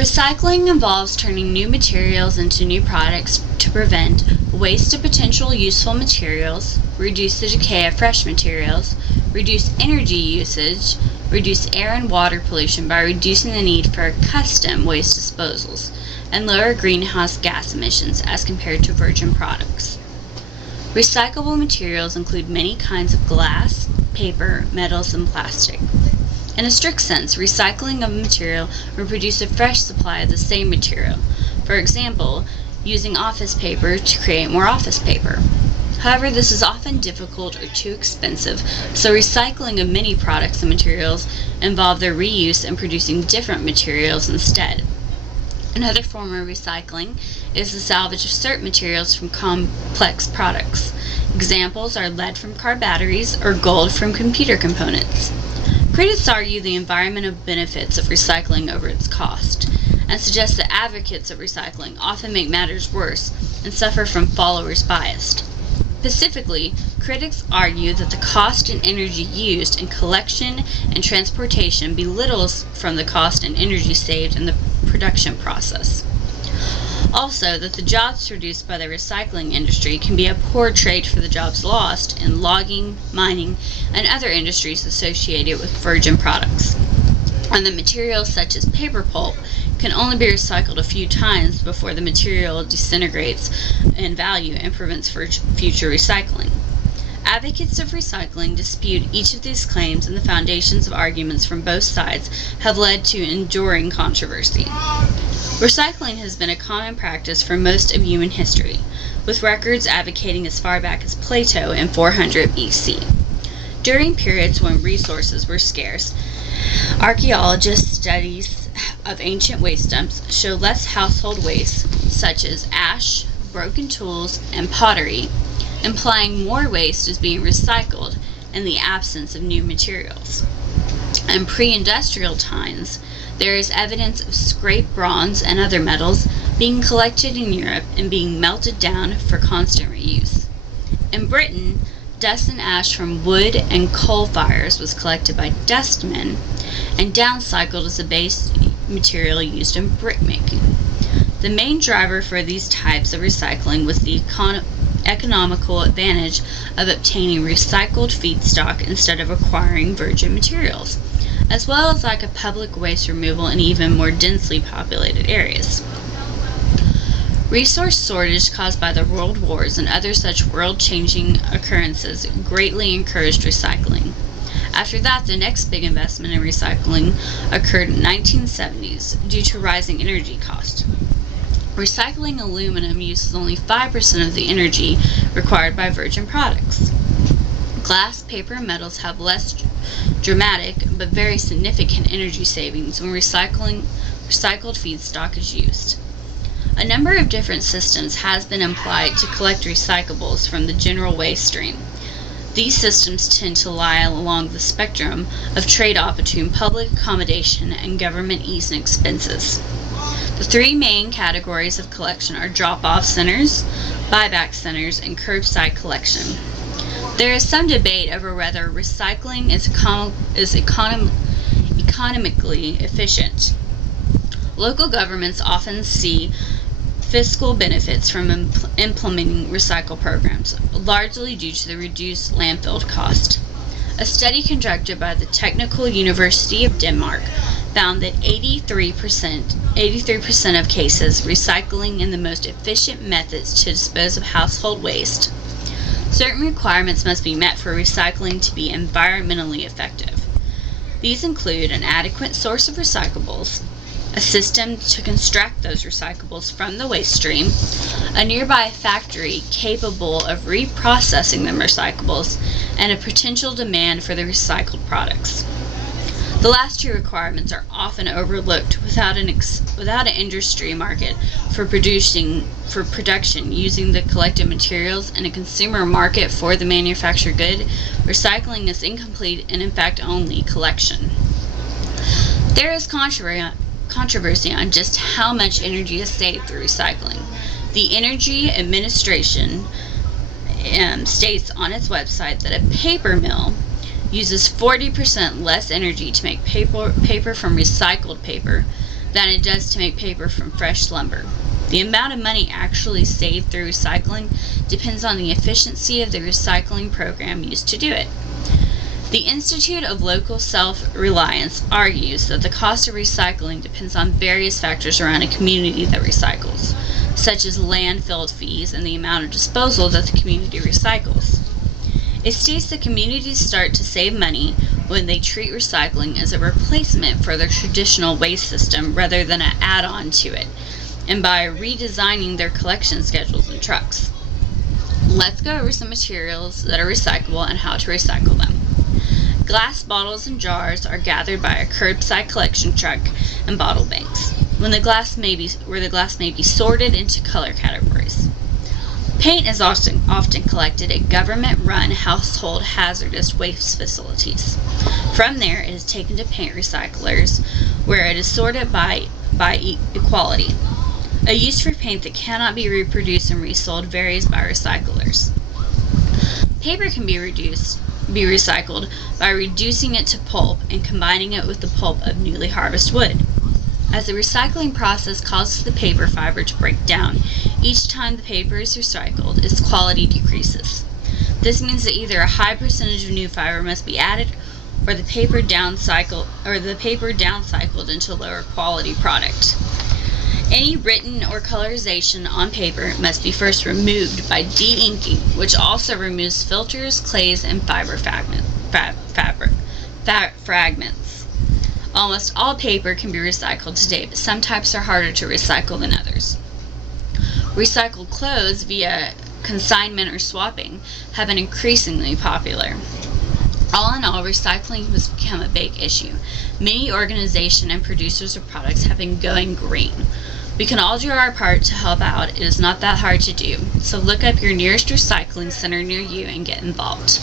Recycling involves turning new materials into new products to prevent waste of potential useful materials, reduce the decay of fresh materials, reduce energy usage, reduce air and water pollution by reducing the need for custom waste disposals, and lower greenhouse gas emissions as compared to virgin products. Recyclable materials include many kinds of glass, paper, metals, and plastic. In a strict sense, recycling of a material will produce a fresh supply of the same material. For example, using office paper to create more office paper. However, this is often difficult or too expensive, so recycling of many products and materials involve their reuse and producing different materials instead. Another form of recycling is the salvage of certain materials from complex products. Examples are lead from car batteries or gold from computer components. Critics argue the environmental benefits of recycling over its cost, and suggest that advocates of recycling often make matters worse and suffer from followers' bias. Specifically, critics argue that the cost and energy used in collection and transportation belittles from the cost and energy saved in the production process. Also, that the jobs produced by the recycling industry can be a poor trade for the jobs lost in logging, mining, and other industries associated with virgin products. And the materials such as paper pulp can only be recycled a few times before the material disintegrates in value and prevents future recycling. Advocates of recycling dispute each of these claims, and the foundations of arguments from both sides have led to enduring controversy. Recycling has been a common practice for most of human history, with records advocating as far back as Plato in 400 BC. During periods when resources were scarce, archaeologists' studies of ancient waste dumps show less household waste, such as ash, broken tools, and pottery, implying more waste is being recycled in the absence of new materials. In pre-industrial times, there is evidence of scraped bronze and other metals being collected in Europe and being melted down for constant reuse. In Britain, dust and ash from wood and coal fires was collected by dustmen and downcycled as a base material used in brickmaking. The main driver for these types of recycling was the economical advantage of obtaining recycled feedstock instead of acquiring virgin materials, as well as lack of public waste removal in even more densely populated areas. Resource shortage caused by the world wars and other such world-changing occurrences greatly encouraged recycling. After that, the next big investment in recycling occurred in the 1970s due to rising energy costs. Recycling aluminum uses only 5% of the energy required by virgin products. Glass, paper, and metals have less dramatic but very significant energy savings when recycled feedstock is used. A number of different systems has been employed to collect recyclables from the general waste stream. These systems tend to lie along the spectrum of trade-off between public accommodation and government ease and expenses. The three main categories of collection are drop-off centers, buyback centers, and curbside collection. There is some debate over whether recycling is economically efficient. Local governments often see fiscal benefits from implementing recycle programs, largely due to the reduced landfill cost. A study conducted by the Technical University of Denmark found that 83% of cases recycling in the most efficient methods to dispose of household waste. Certain requirements must be met for recycling to be environmentally effective. These include an adequate source of recyclables, a system to construct those recyclables from the waste stream, a nearby factory capable of reprocessing the recyclables, and a potential demand for the recycled products. The last two requirements are often overlooked without an industry market for production using the collected materials and a consumer market for the manufactured good. Recycling is incomplete and in fact only collection. There is controversy on just how much energy is saved through recycling. The Energy Administration states on its website that a paper mill uses 40% less energy to make paper from recycled paper than it does to make paper from fresh lumber. The amount of money actually saved through recycling depends on the efficiency of the recycling program used to do it. The Institute of Local Self-Reliance argues that the cost of recycling depends on various factors around a community that recycles, such as landfill fees and the amount of disposal that the community recycles. It states that communities start to save money when they treat recycling as a replacement for their traditional waste system rather than an add-on to it, and by redesigning their collection schedules and trucks. Let's go over some materials that are recyclable and how to recycle them. Glass bottles and jars are gathered by a curbside collection truck and bottle banks, where the glass may be sorted into color categories. Paint is often collected at government-run household hazardous waste facilities. From there, it is taken to paint recyclers, where it is sorted by equality. A use for paint that cannot be reproduced and resold varies by recyclers. Paper can be recycled by reducing it to pulp and combining it with the pulp of newly harvested wood. As the recycling process causes the paper fiber to break down, each time the paper is recycled, its quality decreases. This means that either a high percentage of new fiber must be added, or the paper downcycled into a lower quality product. Any written or colorization on paper must be first removed by de-inking, which also removes filters, clays, and fiber fragments. Almost all paper can be recycled today, but some types are harder to recycle than others. Recycled clothes via consignment or swapping have been increasingly popular. All in all, recycling has become a big issue. Many organizations and producers of products have been going green. We can all do our part to help out. It is not that hard to do. So look up your nearest recycling center near you and get involved.